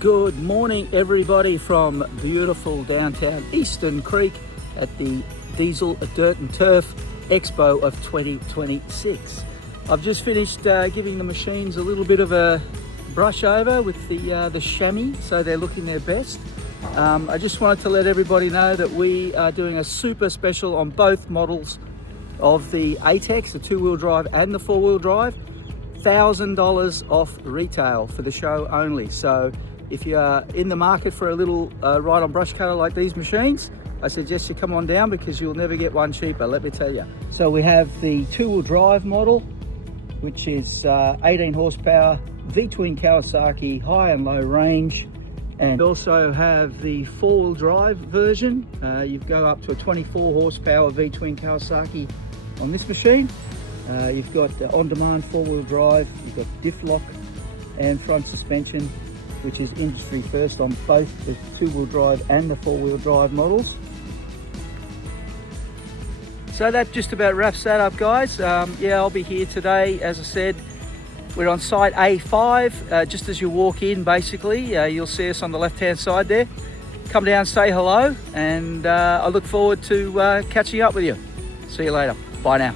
Good morning everybody from beautiful downtown Eastern Creek at the Diesel Dirt and Turf Expo of 2026. I've just finished giving the machines a little bit of a brush over with the chamois, so they're looking their best. I just wanted to let everybody know that we are doing a super special on both models of the ATEX, the two-wheel drive and the four-wheel drive. $1,000 off retail for the show only. So if you are in the market for a little ride-on brush cutter like these machines, I suggest you come on down because you'll never get one cheaper, let me tell you. So we have the two-wheel drive model, which is 18 horsepower, V-twin Kawasaki, high and low range. And also have the four-wheel drive version. You go up to a 24 horsepower V-twin Kawasaki on this machine. You've got on-demand four-wheel drive, you've got diff lock and front suspension, which is industry first on both the two-wheel drive and the four-wheel drive models. So that just about wraps that up, guys. Yeah, I'll be here today. As I said, we're on site A5. Just as you walk in, basically, you'll see us on the left-hand side there. Come down, say hello, and I look forward to catching up with you. See you later. Bye now.